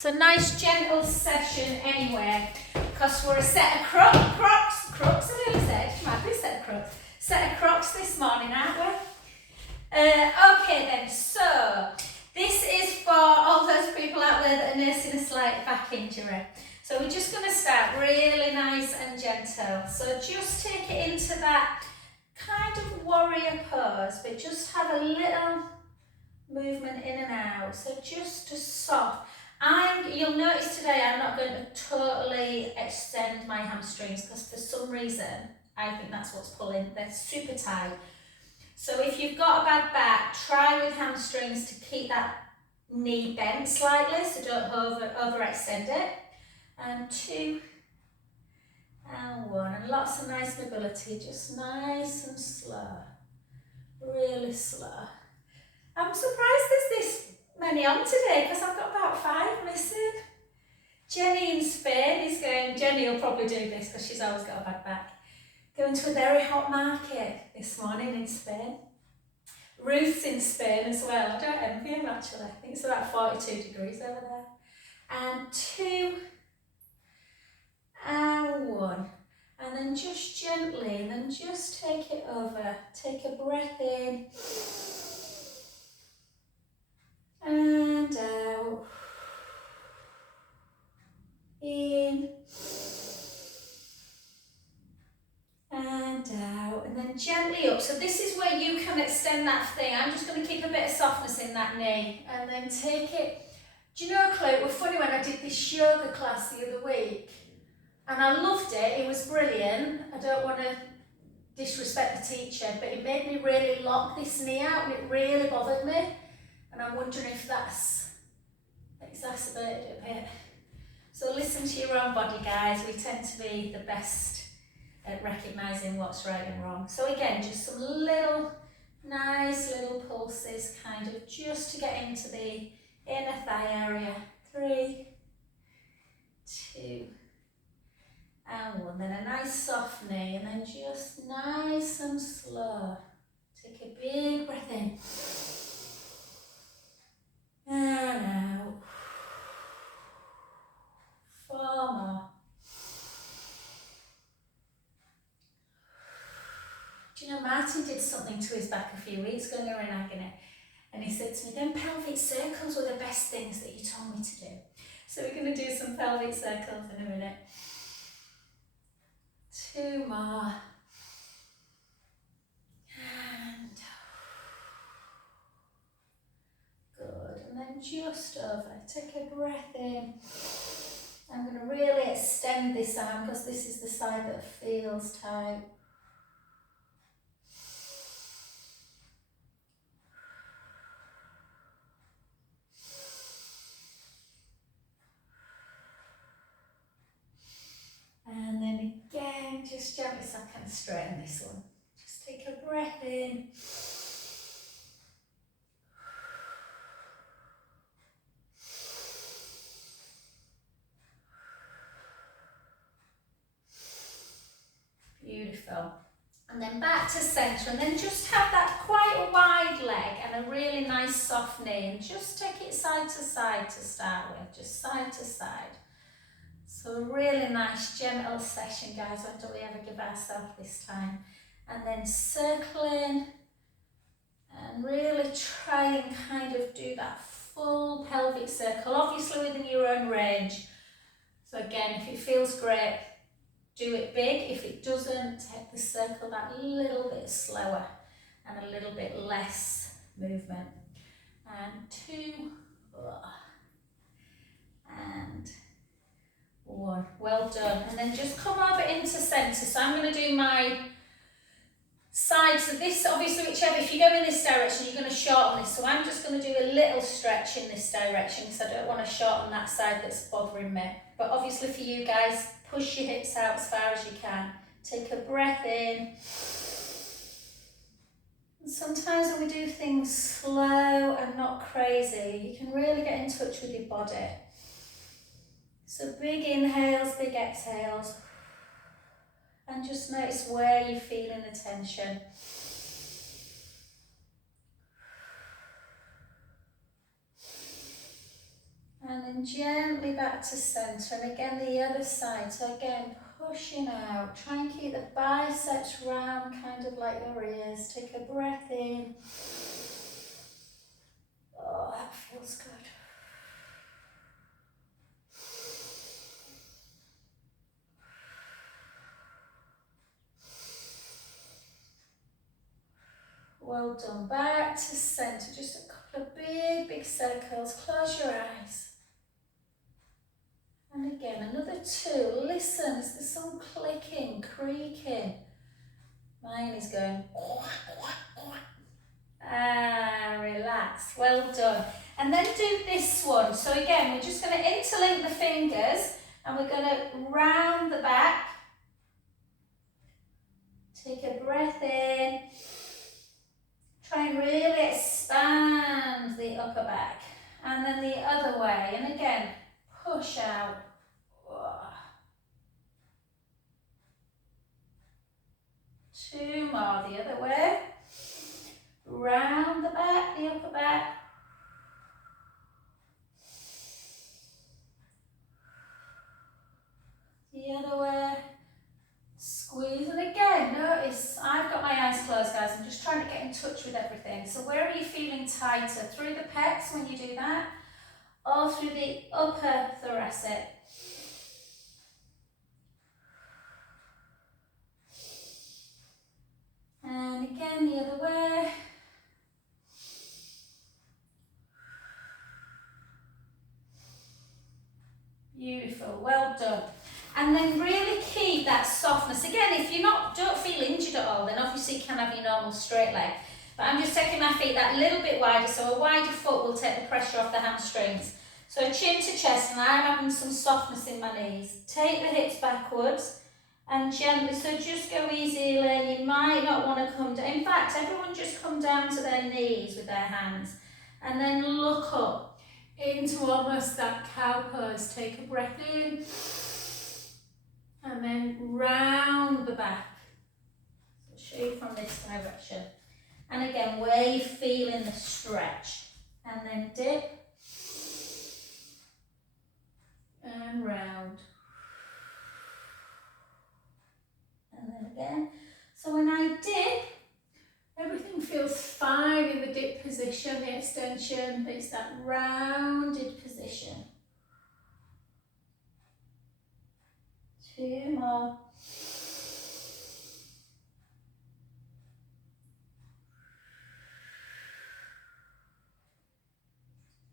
It's a nice gentle session anyway, because we're a set of crocs, I nearly said, might be a set of crocs this morning, aren't we? Okay then, so this is for all those people out there that are nursing a slight back injury. So we're just going to start really nice and gentle. So just take it into that kind of warrior pose, but just have a little movement in and out. So just to soft. You'll notice today I'm not going to totally extend my hamstrings because for some reason I think that's what's pulling. They're super tight. So if you've got a bad back, try with hamstrings to keep that knee bent slightly, so don't overextend it. And 2 and 1, and lots of nice mobility, just nice and slow, really slow. I'm surprised there's this many on today because I've got about 5 missing. Jenny in Spain is going, Jenny will probably do this because she's always got a bad back, going to a very hot market this morning in Spain. Ruth's in Spain as well. I don't envy him actually. I think it's about 42 degrees over there. And 2 and 1. And then just gently, and then just take it over. Take a breath in. And out. In. And out. And then gently up. So this is where you can extend that thing. I'm just going to keep a bit of softness in that knee. And then take it. Do you know, Chloe, it was funny when I did this yoga class the other week. And I loved it. It was brilliant. I don't want to disrespect the teacher, but it made me really lock this knee out and it really bothered me. And I'm wondering if that's exacerbated it a bit. So listen to your own body, guys. We tend to be the best at recognising what's right and wrong. So again, just some little, nice little pulses, kind of just to get into the inner thigh area. 3, 2, and 1. Then a nice soft knee, and then just nice and slow. Take a big breath in. And out. 4 more. Do you know, Martin did something to his back a few weeks ago, we were in agony, and he said to me, them pelvic circles were the best things that you told me to do. So we're going to do some pelvic circles in a minute. 2 more. And good. And then just over. Take a breath in. I'm going to really extend this arm because this is the side that feels tight. And then again, just gently, so I can straighten this one. Just take a breath in. Beautiful. And then back to centre, and then just have that quite wide leg and a really nice soft knee, and just take it side to side to start with, just side to side. So a really nice gentle session, guys. When do we ever give ourselves this time? And then circling and really try and kind of do that full pelvic circle, obviously within your own range. So again, if it feels great, do it big. If it doesn't, take the circle that little bit slower and a little bit less movement. And 2, and 1. Well done. And then just come over into centre. So I'm going to do my side. So this, obviously, whichever, if you go in this direction, you're going to shorten this. So I'm just going to do a little stretch in this direction because I don't want to shorten that side that's bothering me. But obviously for you guys, push your hips out as far as you can. Take a breath in. And sometimes when we do things slow and not crazy, you can really get in touch with your body. So big inhales, big exhales. And just notice where you're feeling the tension. And then gently back to centre, and again the other side. So again, pushing out. Try and keep the biceps round, kind of like your ears. Take a breath in. Oh, that feels good. Well done. Back to centre. Just a couple of big circles. Close your eyes. And again, another 2. Listen, is there some clicking, creaking? Mine is going. Relax. Well done. And then do this one. So again, we're just going to interlink the fingers and we're going to round the back. Take a breath in. Try and really expand the upper back. And then the other way. And again, push out. 2 more the other way. Round the back, the upper back. The other way. Squeeze, and again, notice I've got my eyes closed, guys. I'm just trying to get in touch with everything. So where are you feeling tighter? Through the pecs when you do that, or through the upper thoracic? And again, the other way. Beautiful, well done. And then really keep that softness. Again, if you don't feel injured at all, then obviously you can have your normal straight leg. But I'm just taking my feet that little bit wider, so a wider foot will take the pressure off the hamstrings. So chin to chest, and I'm having some softness in my knees. Take the hips backwards and gently, so just go easy, Elaine. You might not want to come down. In fact, everyone just come down to their knees with their hands. And then look up into almost that cow pose. Take a breath in. And then round the back. So I'll show you from this direction. And again, where you're feeling the stretch. And then dip. And round. And then again. So when I dip, everything feels fine in the dip position, the extension. It's that rounded position. 2 more.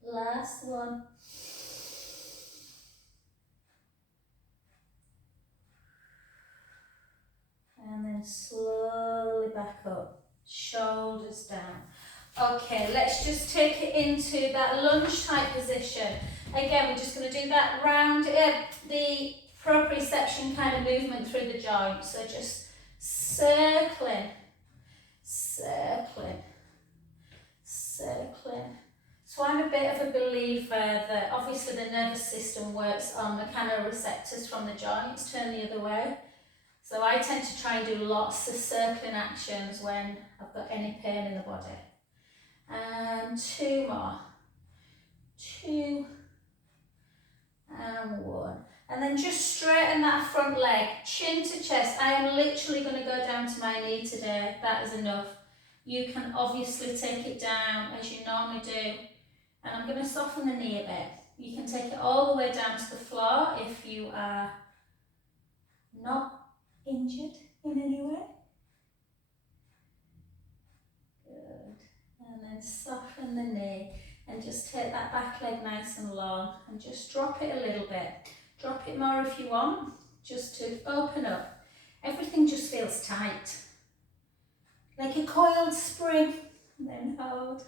Last one. And then slowly back up, shoulders down. Okay, let's just take it into that lunge type position. Again, we're just going to do that round, the proprioception kind of movement through the joints. So just circling, circling, circling. So I'm a bit of a believer that obviously the nervous system works on mechanoreceptors from the joints, turn the other way. So I tend to try and do lots of circling actions when I've got any pain in the body. And 2 more. 2 and 1. And then just straighten that front leg, chin to chest. I am literally going to go down to my knee today. That is enough. You can obviously take it down as you normally do. And I'm going to soften the knee a bit. You can take it all the way down to the floor if you are not injured in any way. Good. And then soften the knee and just take that back leg nice and long and just drop it a little bit. Drop it more if you want, just to open up. Everything just feels tight. Like a coiled spring. And then hold.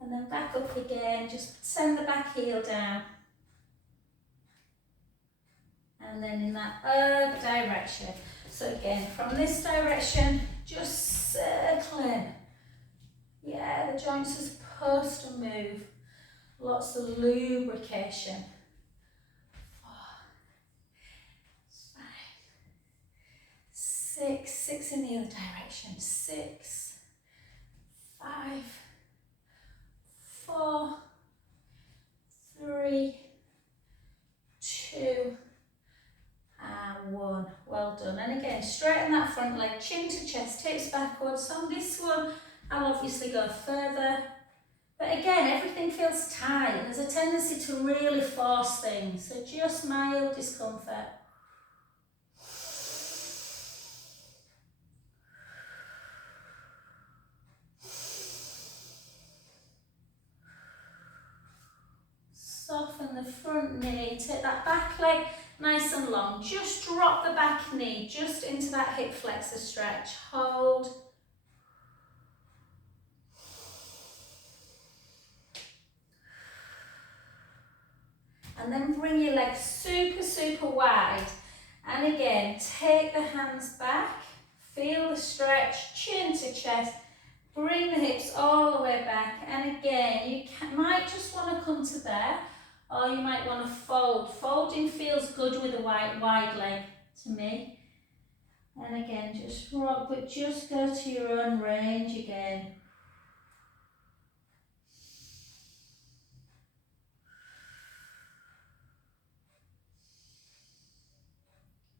And then back up again. Just send the back heel down. And then in that other direction. So again, from this direction, just circling. Yeah, the joints are supposed to move. Lots of lubrication. 4, 5, 6, 6 in the other direction. 6, 5, 4, 3, 2, and 1. Well done. And again, straighten that front leg, chin to chest, hips backwards. On this one, I'll obviously go further. But again, everything feels tight. There's a tendency to really force things. So just mild discomfort. Soften the front knee, take that back leg nice and long. Just drop the back knee just into that hip flexor stretch. Hold. And then bring your legs super, super wide. And again, take the hands back, feel the stretch, chin to chest. Bring the hips all the way back, and again, you might just want to come to there, or you might want to fold. Folding feels good with a wide leg to me. And again, just rock, but just go to your own range again.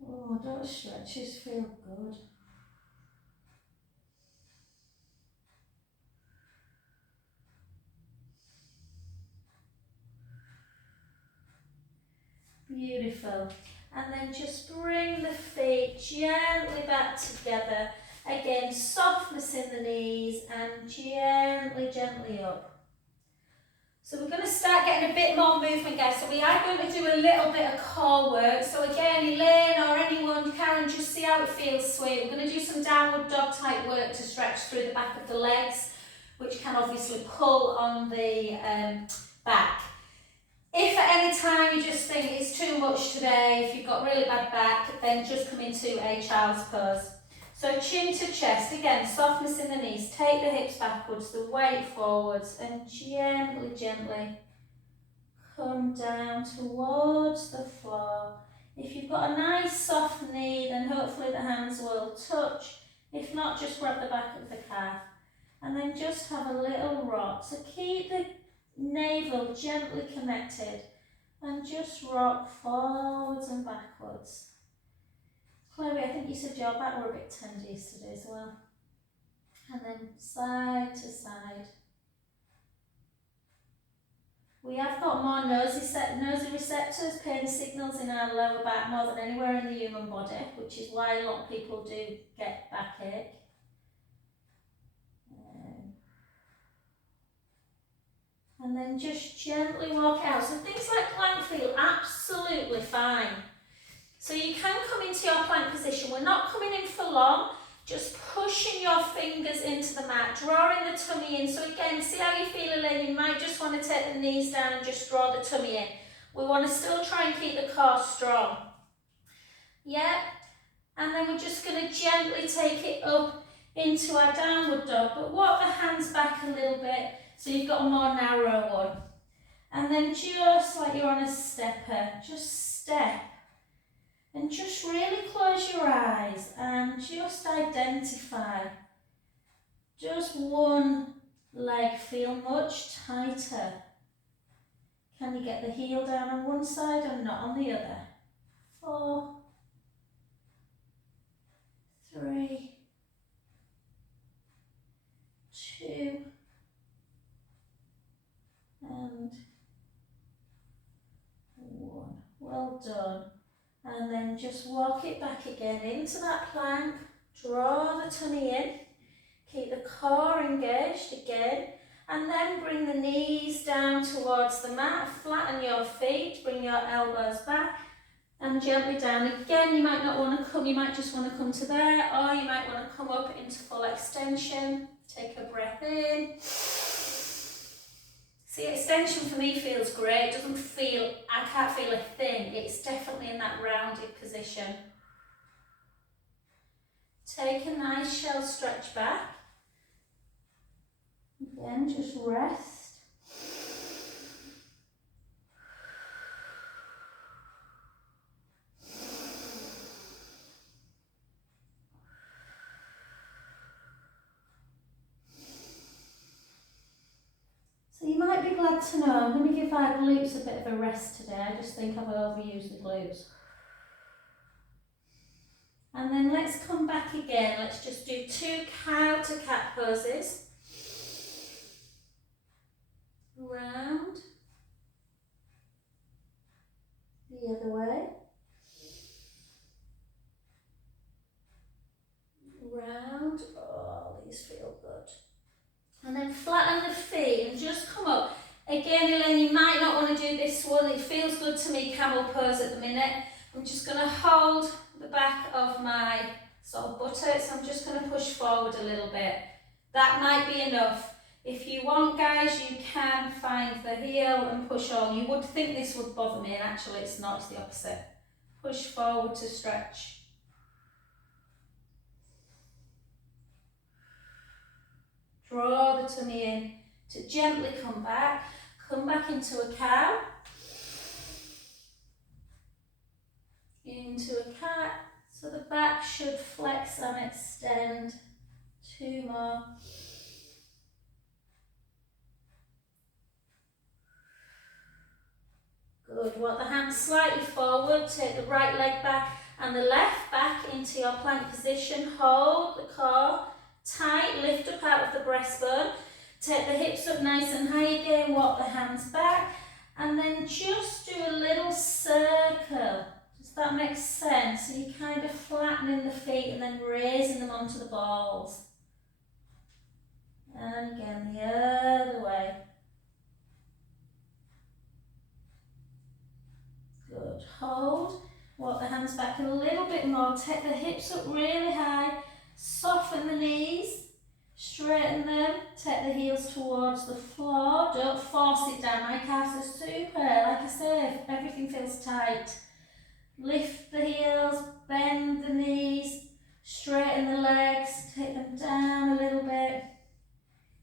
Oh, those stretches feel good. Beautiful. And then just bring the feet gently back together. Again, softness in the knees and gently, gently up. So we're going to start getting a bit more movement, guys. So we are going to do a little bit of core work. So again, Elaine or anyone, Karen, just see how it feels, sweet. We're going to do some downward dog type work to stretch through the back of the legs, which can obviously pull on the back. If at any time you just think it's too much today, if you've got really bad back, then just come into a child's pose. So chin to chest, again, softness in the knees, take the hips backwards, the weight forwards, and gently, gently come down towards the floor. If you've got a nice soft knee, then hopefully the hands will touch. If not, just grab the back of the calf. And then just have a little rock. So keep the navel gently connected and just rock forwards and backwards. Chloe, I think you said your back were a bit tender yesterday as well. And then side to side. We have got more nosy receptors, pain signals in our lower back more than anywhere in the human body, which is why a lot of people do get backache. And then just gently walk out. So things like plank feel absolutely fine. So you can come into your plank position. We're not coming in for long, just pushing your fingers into the mat, drawing the tummy in. So again, see how you feel, Elaine? You might just want to take the knees down and just draw the tummy in. We want to still try and keep the core strong. Yeah, and then we're just going to gently take it up into our downward dog, but walk the hands back a little bit so you've got a more narrow one. And then just like you're on a stepper, just step. And just really close your eyes and just identify. Just one leg feel much tighter. Can you get the heel down on one side and not on the other? 4, 3, 2, and 1. Well done. And then just walk it back again into that plank. Draw the tummy in. Keep the core engaged again. And then bring the knees down towards the mat. Flatten your feet. Bring your elbows back. And gently down. Again, you might not want to come. You might just want to come to there. Or you might want to come up into full extension. Take a breath in. See, extension for me feels great. It doesn't feel, I can't feel a thing. It's definitely in that rounded position. Take a nice shell stretch back. Again, just rest. So you might be glad glad to know. I'm going to give our glutes a bit of a rest today. I just think I've overused the glutes. And then let's come back again. Let's just do 2 cow to cat poses. Round. The other way. Round. Oh, these feel good. And then flatten the feet and just come up. Again, Elaine, you might not want to do this one. It feels good to me, camel pose at the minute. I'm just going to hold the back of my sort of buttocks. I'm just going to push forward a little bit. That might be enough. If you want, guys, you can find the heel and push on. You would think this would bother me, and actually it's not, it's the opposite. Push forward to stretch. Draw the tummy in to gently come back into a cow, into a cat, so the back should flex and extend. 2 more. Good. Want the hands slightly forward, take the right leg back and the left back into your plank position. Hold the core tight, lift up out of the breastbone. Take the hips up nice and high again, walk the hands back, and then just do a little circle. Does that make sense? So you're kind of flattening the feet and then raising them onto the balls. And again, the other way. Good. Hold. Walk the hands back a little bit more. Take the hips up really high. Soften the knees. Straighten them. Take the heels towards the floor. Don't force it down. My calves are super. Like I say, everything feels tight. Lift the heels. Bend the knees. Straighten the legs. Take them down a little bit.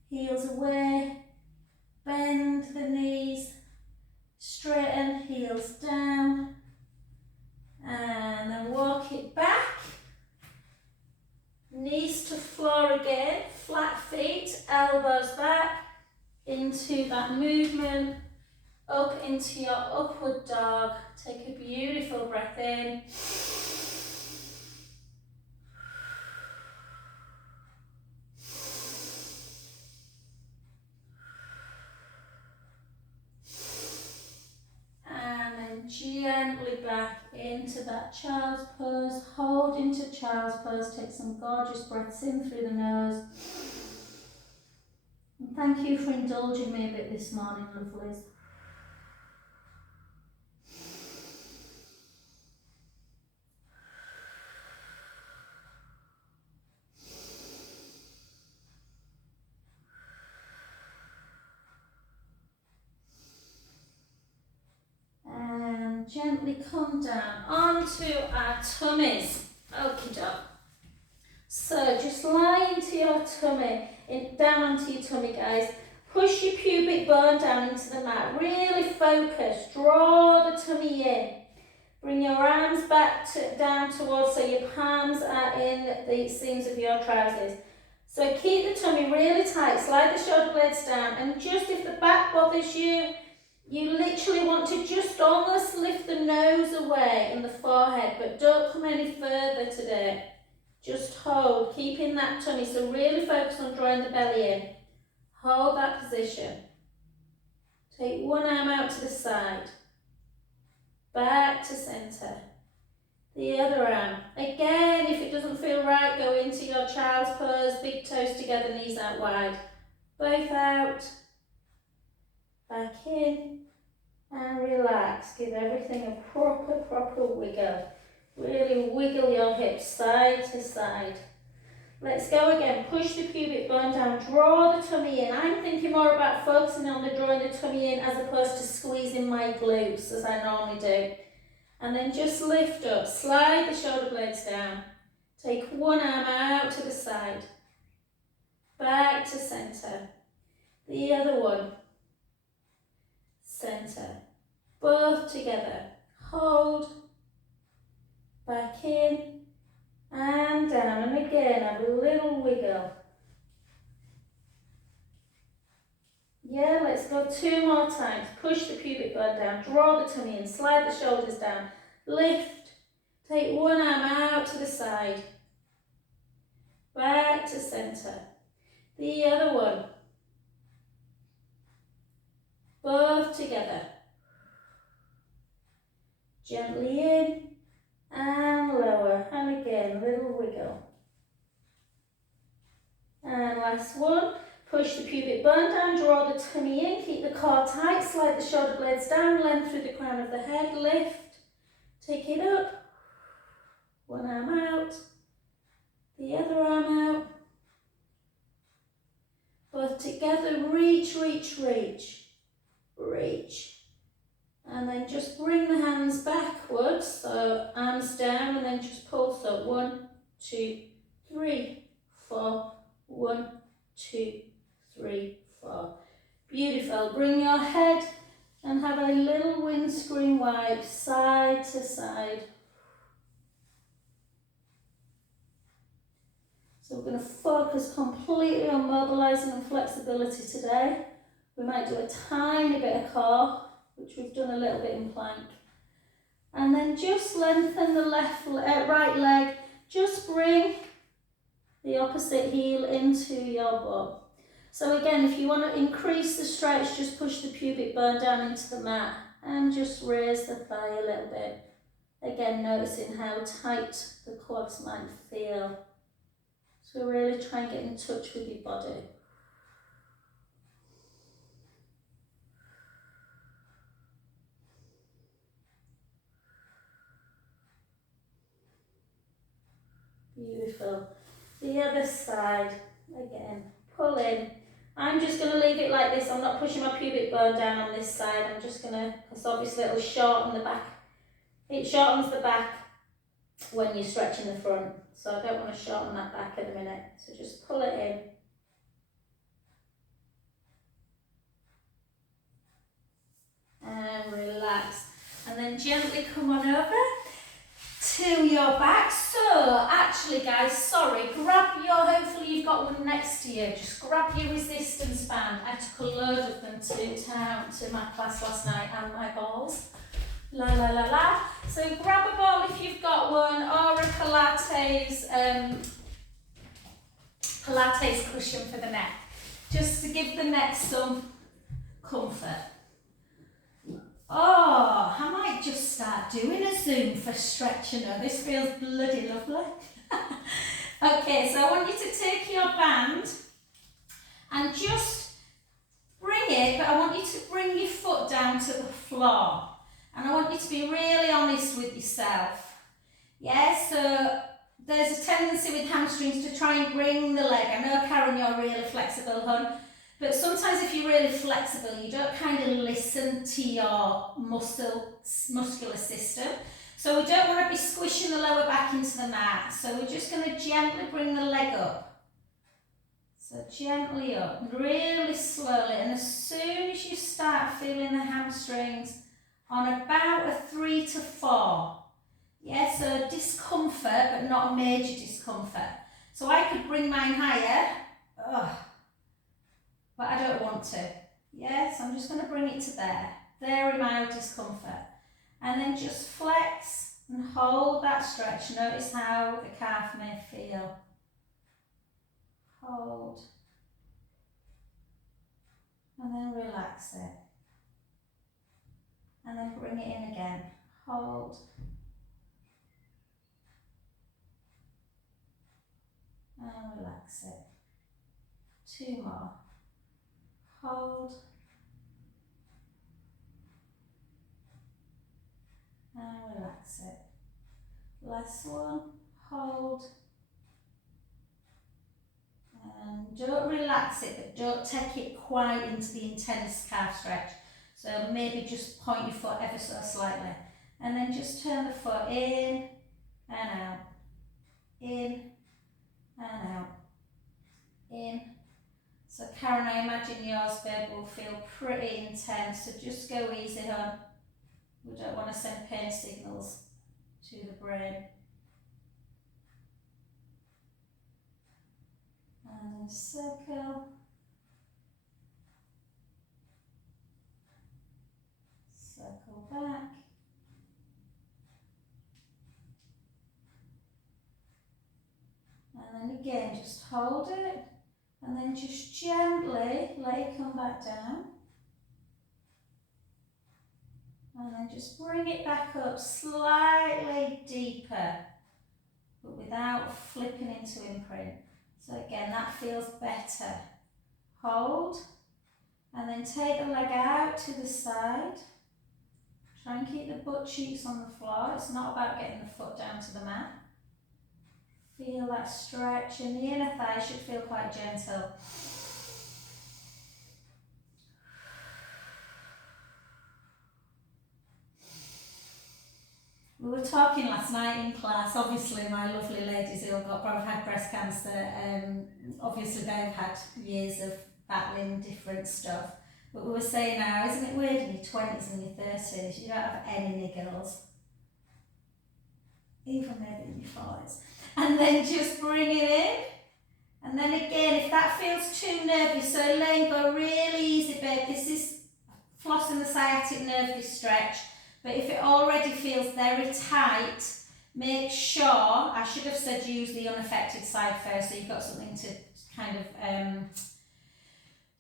Heels away. Bend the knees. Straighten, heels down, and then walk it back, knees to floor again, flat feet, elbows back, into that movement, up into your upward dog. Take a beautiful breath in. Gently back into that child's pose. Hold into child's pose. Take some gorgeous breaths in through the nose. And thank you for indulging me a bit this morning, lovelies. Gently come down onto our tummies. Okie doke. So just lie into your tummy, down onto your tummy, guys. Push your pubic bone down into the mat. Really focus. Draw the tummy in. Bring your arms back down towards, so your palms are in the seams of your trousers. So keep the tummy really tight. Slide the shoulder blades down, and just if the back bothers you, you literally want to just almost lift the nose away and the forehead, but don't come any further today. Just hold, keeping that tummy. So really focus on drawing the belly in. Hold that position. Take one arm out to the side. Back to centre. The other arm. Again, if it doesn't feel right, go into your child's pose. Big toes together, knees out wide. Both out. Back in. And relax. Give everything a proper wiggle. Really wiggle your hips side to side. Let's go again. Push the pubic bone down. Draw the tummy in. I'm thinking more about focusing on the drawing the tummy in as opposed to squeezing my glutes as I normally do. And then just lift up. Slide the shoulder blades down. Take one arm out to the side. Back to centre. The other one. Centre. Both together. Hold. Back in. And down. And again, have a little wiggle. Yeah, let's go 2 more times. Push the pubic bone down, draw the tummy in, slide the shoulders down, lift, take one arm out to the side, back to centre. The other one, both together. Gently in and lower, and again, little wiggle. And last one, push the pubic bone down, draw the tummy in, keep the core tight, slide the shoulder blades down, length through the crown of the head, lift, take it up, one arm out, the other arm out, both together, reach, reach, reach, reach. And then just bring the hands backwards, so arms down, and then just pull, so 1, 2, 3, 4, 1, 2, 3, 4. Beautiful. Bring your head and have a little windscreen wipe, side to side. So we're going to focus completely on mobilising and flexibility today. We might do a tiny bit of core, which we've done a little bit in plank. And then just lengthen the right leg. Just bring the opposite heel into your butt. So again, if you want to increase the stretch, just push the pubic bone down into the mat and just raise the thigh a little bit. Again, noticing how tight the quads might feel. So really try and get in touch with your body. Beautiful. The other side, again, pull in. I'm just going to leave it like this. I'm not pushing my pubic bone down on this side. I'm just going to, because obviously it'll shorten the back. It shortens the back when you're stretching the front. So I don't want to shorten that back at the minute. So just pull it in. And relax. And then gently come on over to your back. So actually guys, sorry, grab your, hopefully you've got one next to you, just grab your resistance band. I took a load of them to my class last night, and my balls. La la la la. So grab a ball if you've got one, or a Pilates cushion for the neck, just to give the neck some comfort. Oh, I might just start doing a Zoom for stretching. This feels bloody lovely. Okay, so I want you to take your band and just bring it, but I want you to bring your foot down to the floor. And I want you to be really honest with yourself. Yeah, so there's a tendency with hamstrings to try and bring the leg. I know, Karen, you're really flexible, hon. But sometimes if you're really flexible, you don't kind of listen to your muscular system. So we don't want to be squishing the lower back into the mat. So we're just going to gently bring the leg up. So gently up, really slowly. And as soon as you start feeling the hamstrings on about a 3 to 4, yeah, so discomfort, but not a major discomfort. So I could bring mine higher. Ugh. But I don't want to. Yeah, so I'm just going to bring it to there. Very mild discomfort. And then just flex and hold that stretch. Notice how the calf may feel. Hold. And then relax it. And then bring it in again. Hold. And relax it. 2 more. Hold. And relax it. Last one. Hold. And don't relax it, but don't take it quite into the intense calf stretch. So maybe just point your foot ever so slightly. And then just turn the foot in and out. In and out. In. So Karen, I imagine yours, babe, will feel pretty intense. So just go easy on. We don't want to send pain signals to the brain. And then circle. Circle back. And then again, just hold it. And then just gently let it come back down. And then just bring it back up slightly deeper, but without flipping into imprint. So again, that feels better. Hold, and then take the leg out to the side. Try and keep the butt cheeks on the floor. It's not about getting the foot down to the mat. Feel that stretch, and the inner thigh should feel quite gentle. We were talking last night in class, obviously my lovely ladies who have had breast cancer, obviously they've had years of battling different stuff, but we were saying now, isn't it weird in your 20s and your 30s, you don't have any niggles, even maybe in your 40s, and then just bring it in, and then again, if that feels too nervy, so Elaine, go really easy babe, this is flossing the sciatic nerve, this stretch. But if it already feels very tight, make sure, I should have said use the unaffected side first, so you've got something to kind of,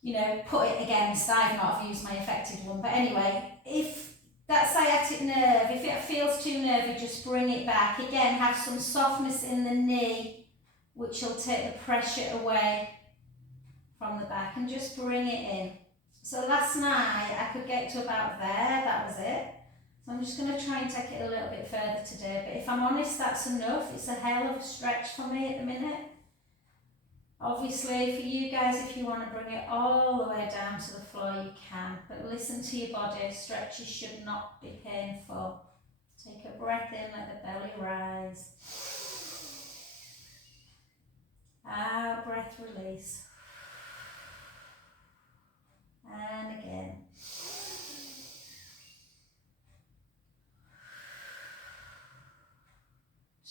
you know, put it against. I've not used my affected one. But anyway, if that sciatic nerve, if it feels too nervy, just bring it back. Again, have some softness in the knee, which will take the pressure away from the back, and just bring it in. So last night, I could get to about there, that was it. So I'm just going to try and take it a little bit further today, but if I'm honest, that's enough. It's a hell of a stretch for me at the minute. Obviously, for you guys, if you want to bring it all the way down to the floor, you can, but listen to your body. Stretches should not be painful. Take a breath in, let the belly rise. Out, breath release. And again.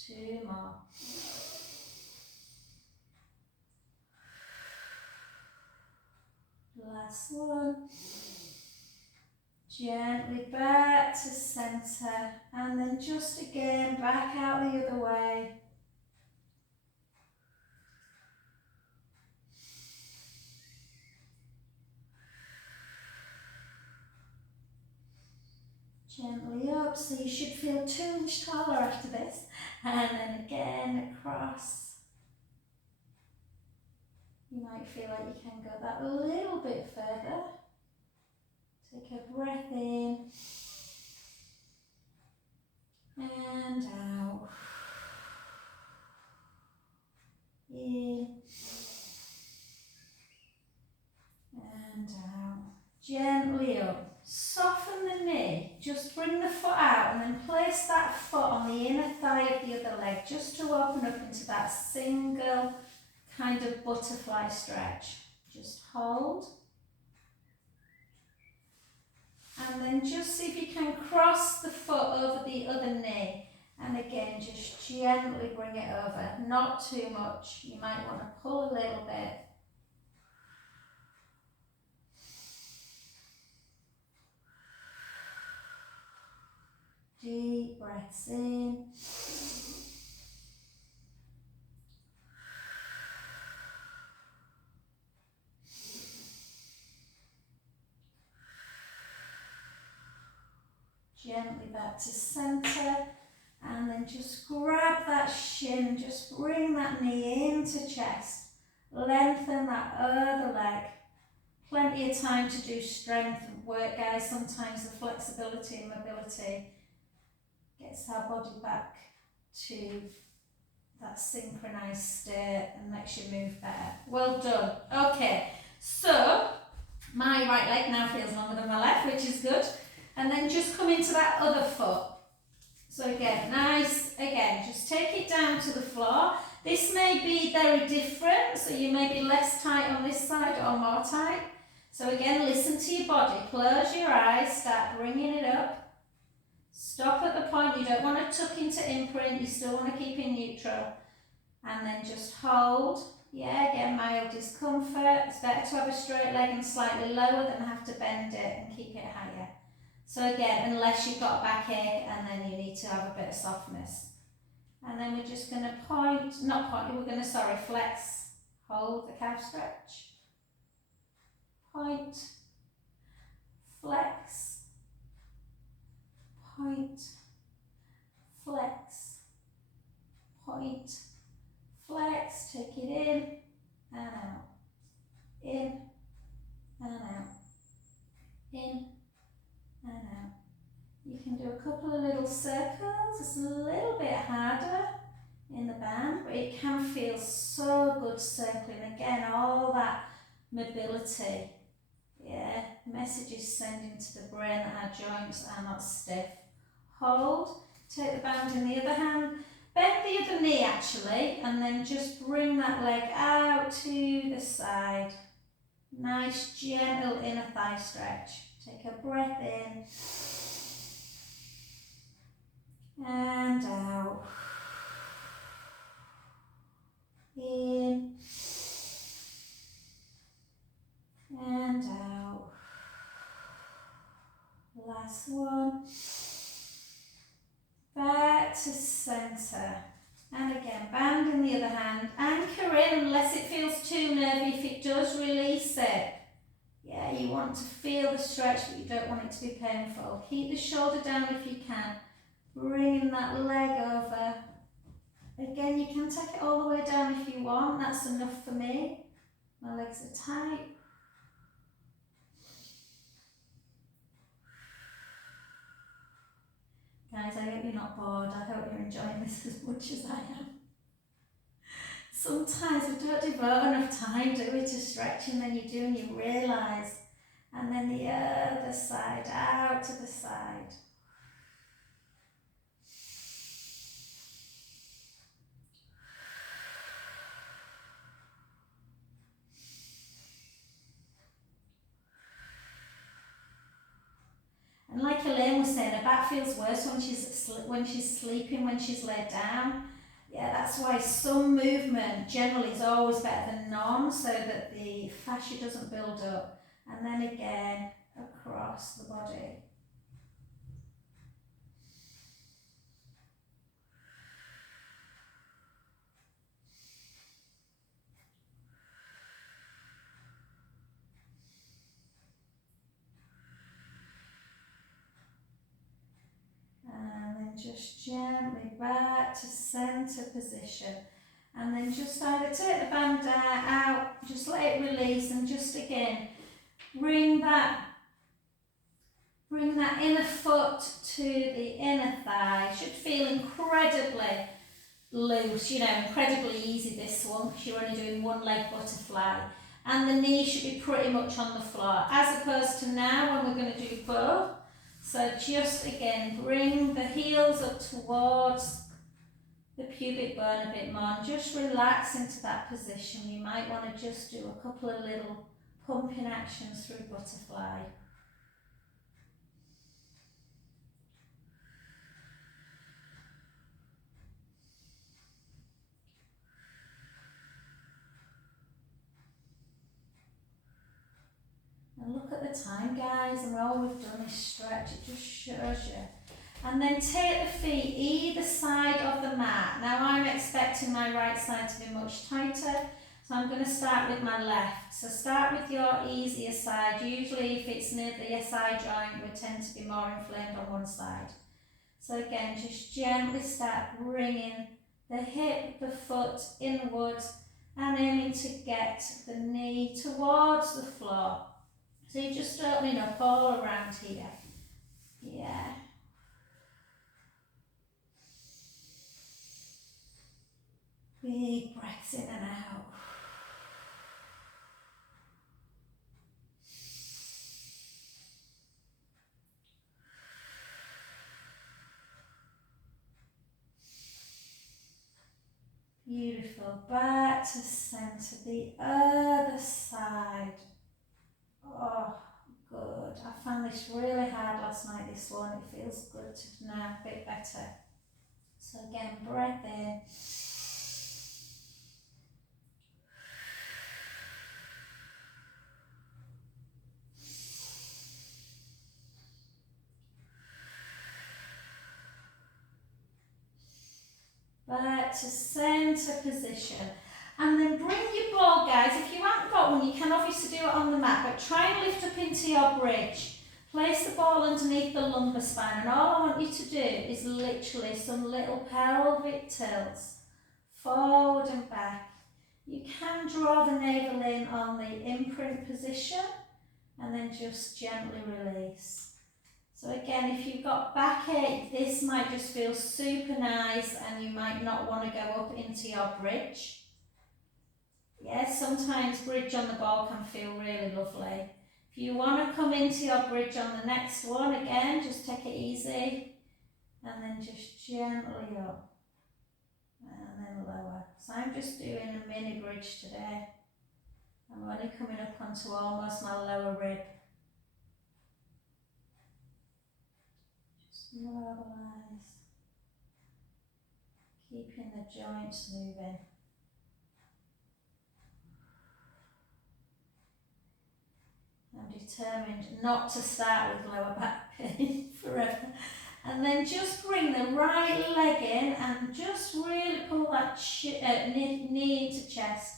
Two more. Last one. Gently back to center, and then just again back out the other way. Gently up, so you should feel 2 inches taller after this. And then again across. You might feel like you can go that little bit further. Take a breath in. And out. In. And out. Gently up. Soften the knee, just bring the foot out and then place that foot on the inner thigh of the other leg just to open up into that single kind of butterfly stretch. Just hold. And then just see if you can cross the foot over the other knee. And again, just gently bring it over, not too much. You might want to pull a little bit. Deep breaths in. Gently back to center, and then just grab that shin, just bring that knee into chest. Lengthen that other leg. Plenty of time to do strength work, guys. Sometimes the flexibility and mobility gets our body back to that synchronized state and makes you move better. Well done. Okay, so my right leg now feels longer than my left, which is good. And then just come into that other foot. So again, nice. Again, just take it down to the floor. This may be very different, so you may be less tight on this side or more tight. So again, listen to your body. Close your eyes, start bringing it up. Stop at the point you don't want to tuck into imprint, you still want to keep in neutral. And then just hold. Yeah, again, mild discomfort. It's better to have a straight leg and slightly lower than have to bend it and keep it higher. So again, unless you've got a backache and then you need to have a bit of softness. And then we're just going to flex, hold the calf stretch, point, flex, point, flex, point, flex, take it in and out, in and out, in and out. You can do a couple of little circles. It's a little bit harder in the band, but it can feel so good circling. Again, all that mobility. Yeah, message is sending to the brain that our joints are not stiff. Hold, take the band in the other hand, bend the other knee actually, and then just bring that leg out to the side. Nice, gentle inner thigh stretch. Take a breath in and out. In and out. Last one. Back to centre. And again, band in the other hand. Anchor in unless it feels too nervy. If it does, release it. Yeah, you want to feel the stretch, but you don't want it to be painful. Keep the shoulder down if you can. Bringing that leg over. Again, you can take it all the way down if you want. That's enough for me. My legs are tight. Guys, I hope you're not bored. I hope you're enjoying this as much as I am. Sometimes we don't devote enough time, do we, to stretching, then you do and you realise. And then the other side, out to the side. And like Elaine was saying, her back feels worse when she's sleeping, when she's laid down. Yeah, that's why some movement generally is always better than none, so that the fascia doesn't build up. And then again, across the body. And then just gently back to centre position. And then just either take the band out, just let it release, and just again, bring that inner foot to the inner thigh. Should feel incredibly loose, incredibly easy this one, because you're only doing one leg butterfly. And the knee should be pretty much on the floor, as opposed to now when we're going to do both. So just again, bring the heels up towards the pubic bone a bit more and just relax into that position. You might want to just do a couple of little pumping actions through butterfly. And look at the time, guys, and all we've done is stretch. It just shows you. And then take the feet either side of the mat. Now I'm expecting my right side to be much tighter, so I'm going to start with my left. So start with your easier side. Usually if it's near the SI joint, we tend to be more inflamed on one side. So again, just gently start bringing the hip, the foot inwards, and aiming to get the knee towards the floor. So you're just opening up all around here. Yeah. Big breaths in and out. Beautiful. Back to centre, the other side. Oh, good. I found this really hard last night, this one. It feels good now, a bit better. So again, breath in. back to centre position. And then bring your ball, guys. If you haven't got one, you can obviously do it on the mat, but try and lift up into your bridge. Place the ball underneath the lumbar spine, and all I want you to do is literally some little pelvic tilts, forward and back. You can draw the navel in on the imprint position, and then just gently release. So again, if you've got backache, this might just feel super nice, and you might not want to go up into your bridge. Yes, sometimes bridge on the ball can feel really lovely. If you want to come into your bridge on the next one, again, just take it easy and then just gently up and then lower. So I'm just doing a mini bridge today. I'm only coming up onto almost my lower rib. Just mobilise, keeping the joints moving. I'm determined not to start with lower back pain forever. And then just bring the right leg in and just really pull that knee into chest.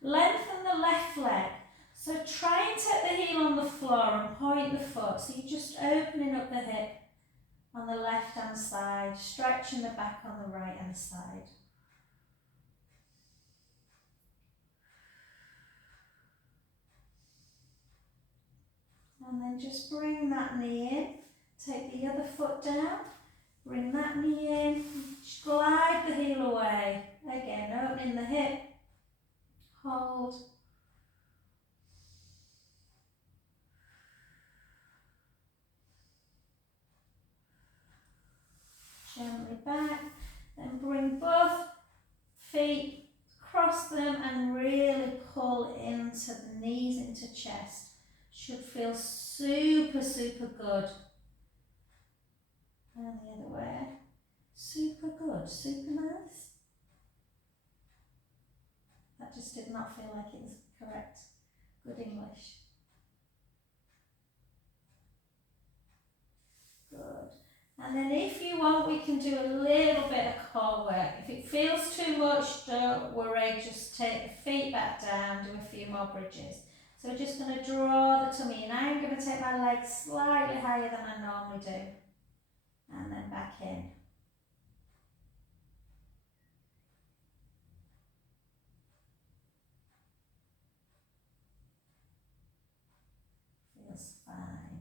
Lengthen the left leg. So try and take the heel on the floor and point the foot. So you're just opening up the hip on the left hand side, stretching the back on the right hand side. And then just bring that knee in, take the other foot down, bring that knee in, glide the heel away. Again, opening the hip, hold. Gently back, then bring both feet, cross them and really pull into the knees, into chest. Should feel super, super good. And the other way. Super good, super nice. That just did not feel like it was correct. Good English. Good. And then if you want, we can do a little bit of core work. If it feels too much, don't worry, just take the feet back down, do a few more bridges. So we're just going to draw the tummy in. I'm going to take my legs slightly higher than I normally do. And then back in. Feels fine.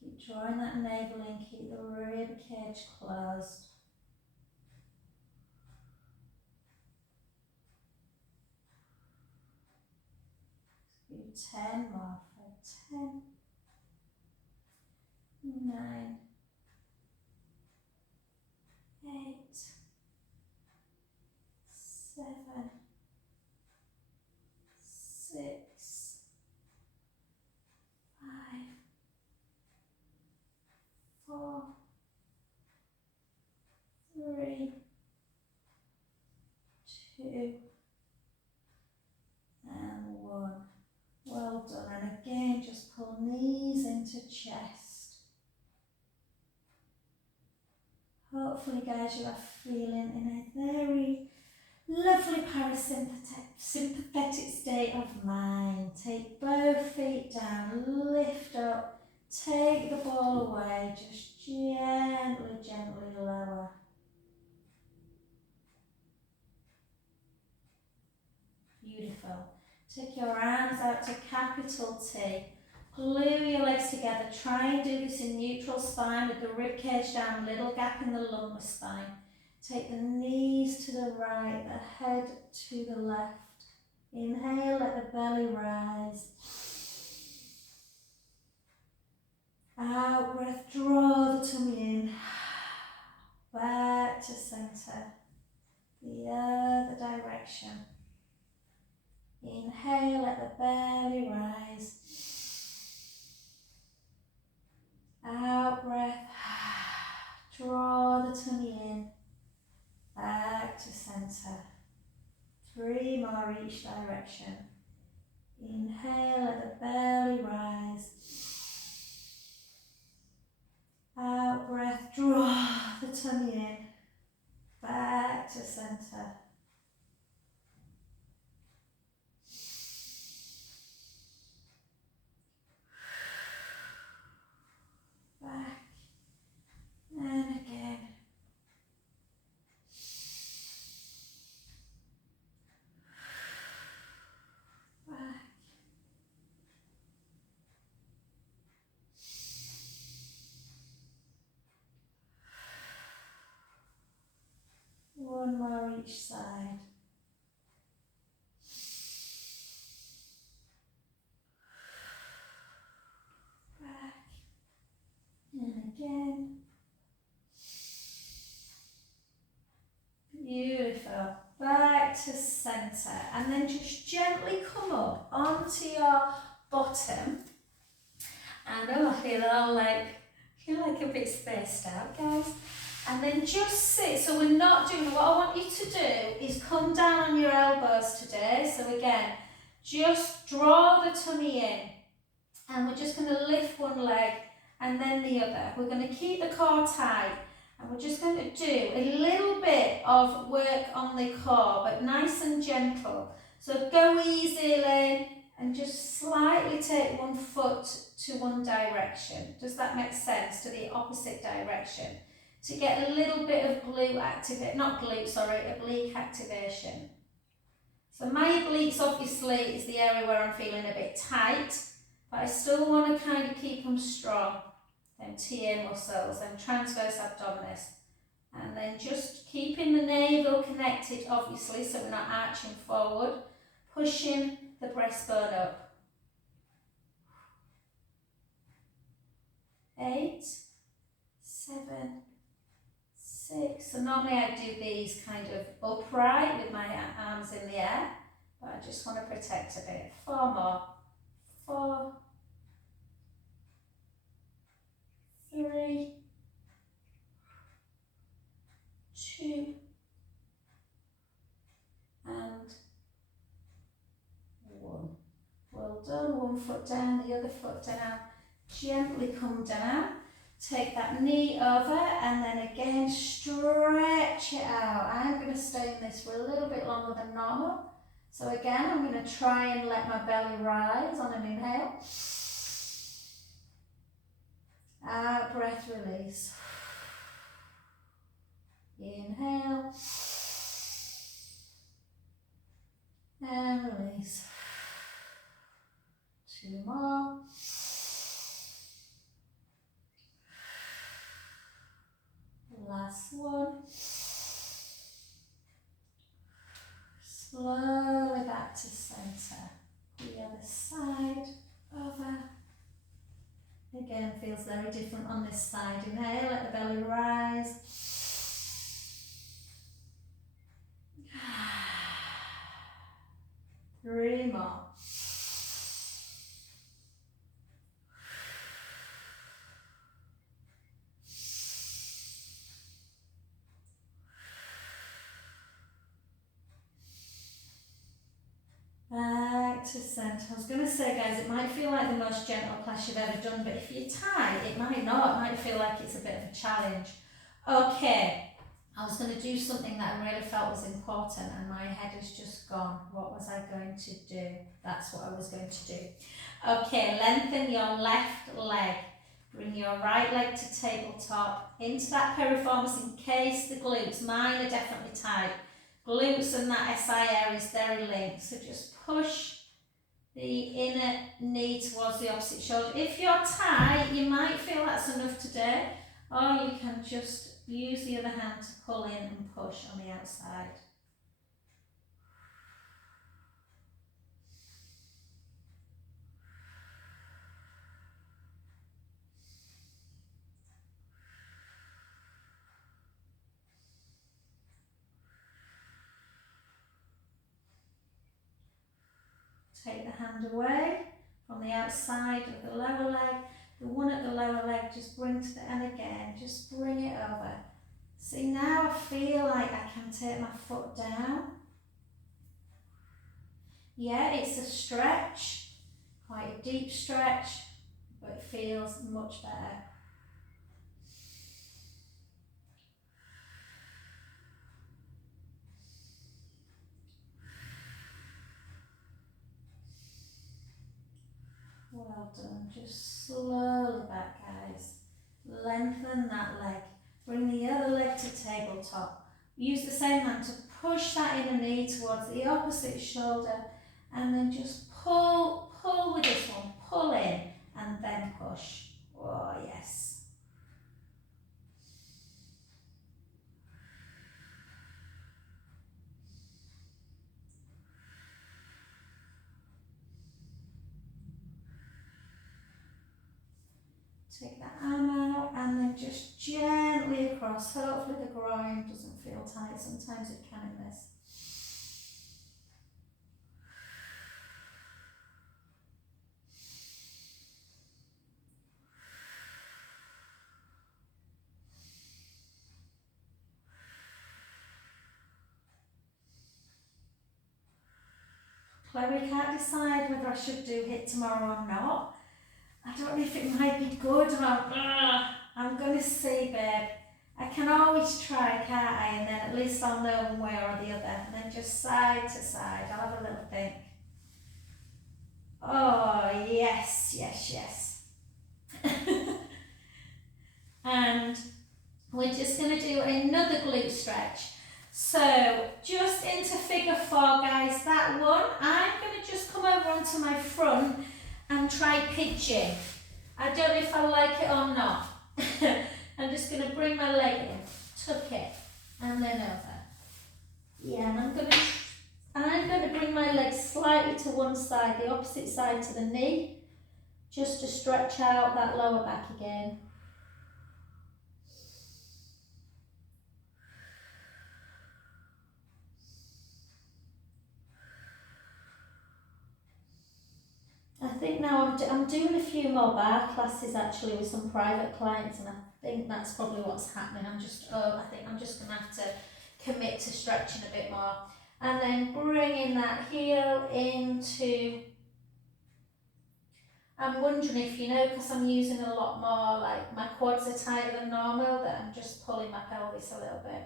Keep drawing that navel in, keep the rib cage closed. Do 10 more for 10, 9, 8, 7, 6, 5, 4, 3, 2, and 1. Well done. And again, just pull knees into chest. Hopefully, guys, you are feeling in a very lovely sympathetic state of mind. Take both feet down, lift up, take the ball away, just gently, gently lower. Beautiful. Take your arms out to capital T. Glue your legs together. Try and do this in neutral spine with the rib cage down, little gap in the lumbar spine. Take the knees to the right, the head to the left. Inhale, let the belly rise. Out breath, draw the tummy in. Back to centre. The other direction. Inhale, let the belly rise. Out breath, draw the tummy in, back to centre. 3 more each direction. Inhale, let the belly rise. Out breath, draw the tummy in. Back to centre. Back. And again. Back. One more each side. Back. And again. Beautiful. Back to centre. And then just gently come up onto your bottom. And oh, I feel like a bit spaced out, guys. And then just sit. So we're not doing, what I want you to do is come down on your elbows today. So again, just draw the tummy in. And we're just going to lift one leg and then the other. We're going to keep the core tight. And we're just going to do a little bit of work on the core, but nice and gentle. So go easily and just slightly take one foot to one direction. Does that make sense? To the opposite direction. To get a little bit of oblique activation. So my obliques obviously is the area where I'm feeling a bit tight, but I still want to kind of keep them strong. Them TA muscles, them transverse abdominis. And then just keeping the navel connected obviously, so we're not arching forward, pushing the breastbone up. 8, 7, 6. So normally I do these kind of upright with my arms in the air, but I just want to protect a bit. 4 more. 4, 3, 2, and 1. Well done. One foot down, the other foot down. Gently come down. Take that knee over and then again stretch it out. I'm going to stay in this for a little bit longer than normal. So again, I'm going to try and let my belly rise on an inhale. Out, breath, release. Inhale. And release. 2 more. Last one. Slowly back to centre. The other side. Over. Again, feels very different on this side. Inhale, let the belly rise. Three more. Back to centre. I was going to say, guys, it might feel like the most gentle class you've ever done, but if you're tight, it might not. It might feel like it's a bit of a challenge. Okay, I was going to do something that I really felt was important and my head has just gone. What was I going to do? That's what I was going to do. Okay, lengthen your left leg. Bring your right leg to tabletop, into that piriformis in case the glutes, mine are definitely tight. Glutes and that SI area is very linked, so just push the inner knee towards the opposite shoulder. If you're tight, you might feel that's enough today, or you can just use the other hand to pull in and push on the outside. Take the hand away from the outside of the lower leg. The one at the lower leg, just bring to the end again, just bring it over. See, now I feel like I can take my foot down Yeah, it's a stretch, quite a deep stretch, but it feels much better. Well done. Just slowly back, guys. Lengthen that leg. Bring the other leg to tabletop. Use the same hand to push that inner knee towards the opposite shoulder, and then just pull with this one. Pull in and then push. Oh, yes. Take that arm out and then just gently across. Hopefully the groin doesn't feel tight. Sometimes it can in this. Chloe, can't decide whether I should do HIIT tomorrow or not. I don't know if it might be good or I'm going to see, babe. I can always try, can't I? And then at least I'll know one way or the other. And then just side to side. I'll have a little think. Oh, yes, yes, yes. And we're just going to do another glute stretch. So just into figure 4, guys, that one, I'm going to just come over onto my front and try pitching. I don't know if I like it or not. I'm just going to bring my leg in, tuck it, and then over. Yeah, and I'm going to bring my leg slightly to one side, the opposite side to the knee, just to stretch out that lower back again. I think now I'm doing a few more bar classes actually with some private clients, and I think that's probably what's happening. I think I'm just going to have to commit to stretching a bit more. And then bringing that heel into, I'm wondering if you know, because I'm using a lot more, like my quads are tighter than normal, that I'm just pulling my pelvis a little bit.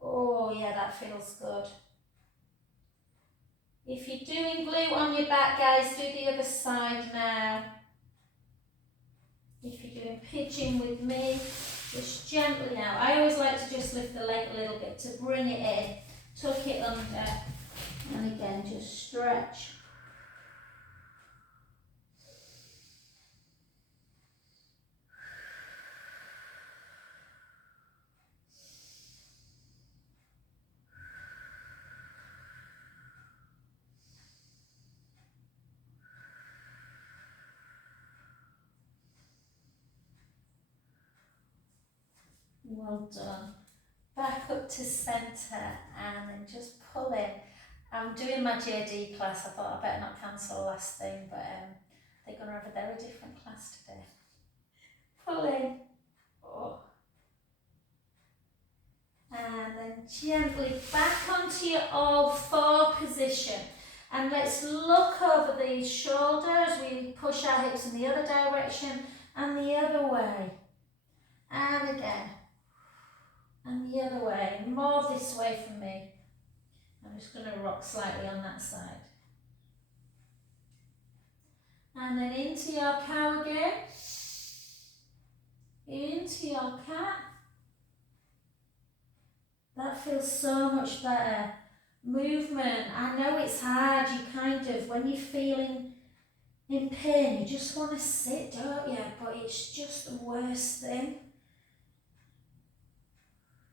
Oh yeah, that feels good. If you're doing glute on your back, guys, do the other side now. If you're doing pitching with me, just gently now. I always like to just lift the leg a little bit to bring it in, tuck it under, and again just stretch. Well done. Back up to centre and then just pull in. I'm doing my JD class. I thought I better not cancel last thing, but they're going to have a very different class today. Pull in. Oh. And then gently back onto your all-4 position. And let's look over the shoulders. We push our hips in the other direction and the other way. And again. And the other way. More this way for me. I'm just going to rock slightly on that side. And then into your cow again. Into your cat. That feels so much better. Movement. I know it's hard. You kind of, when you're feeling in pain, you just want to sit, don't you? But it's just the worst thing.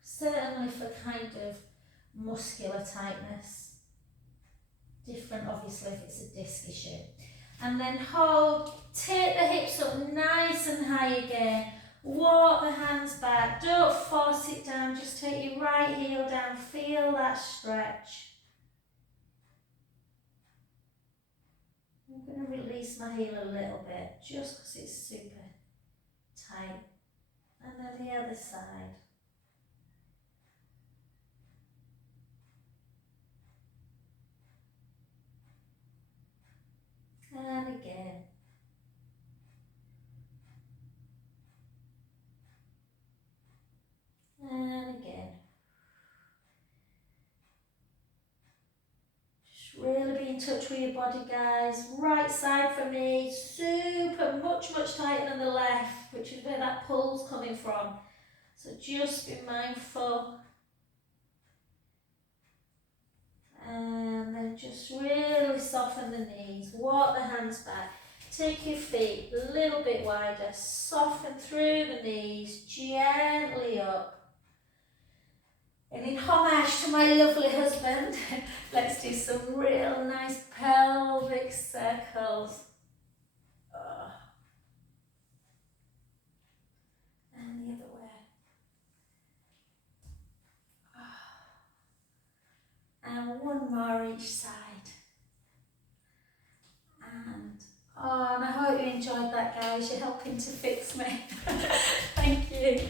Certainly for kind of muscular tightness. Different, obviously, if it's a disc issue. And then hold, take the hips up nice and high again. Walk the hands back, don't force it down, just take your right heel down, feel that stretch. I'm going to release my heel a little bit, just because it's super tight. And then the other side. And again. And again. Just really be in touch with your body, guys. Right side for me, super, much tighter than the left, which is where that pull's coming from. So just be mindful. And then just really soften the knees, walk the hands back, take your feet a little bit wider, soften through the knees, gently up. And in homage to my lovely husband, let's do some real nice pelvic circles. And the other way. And one more each side. And I hope you enjoyed that, guys. You're helping to fix me. Thank you.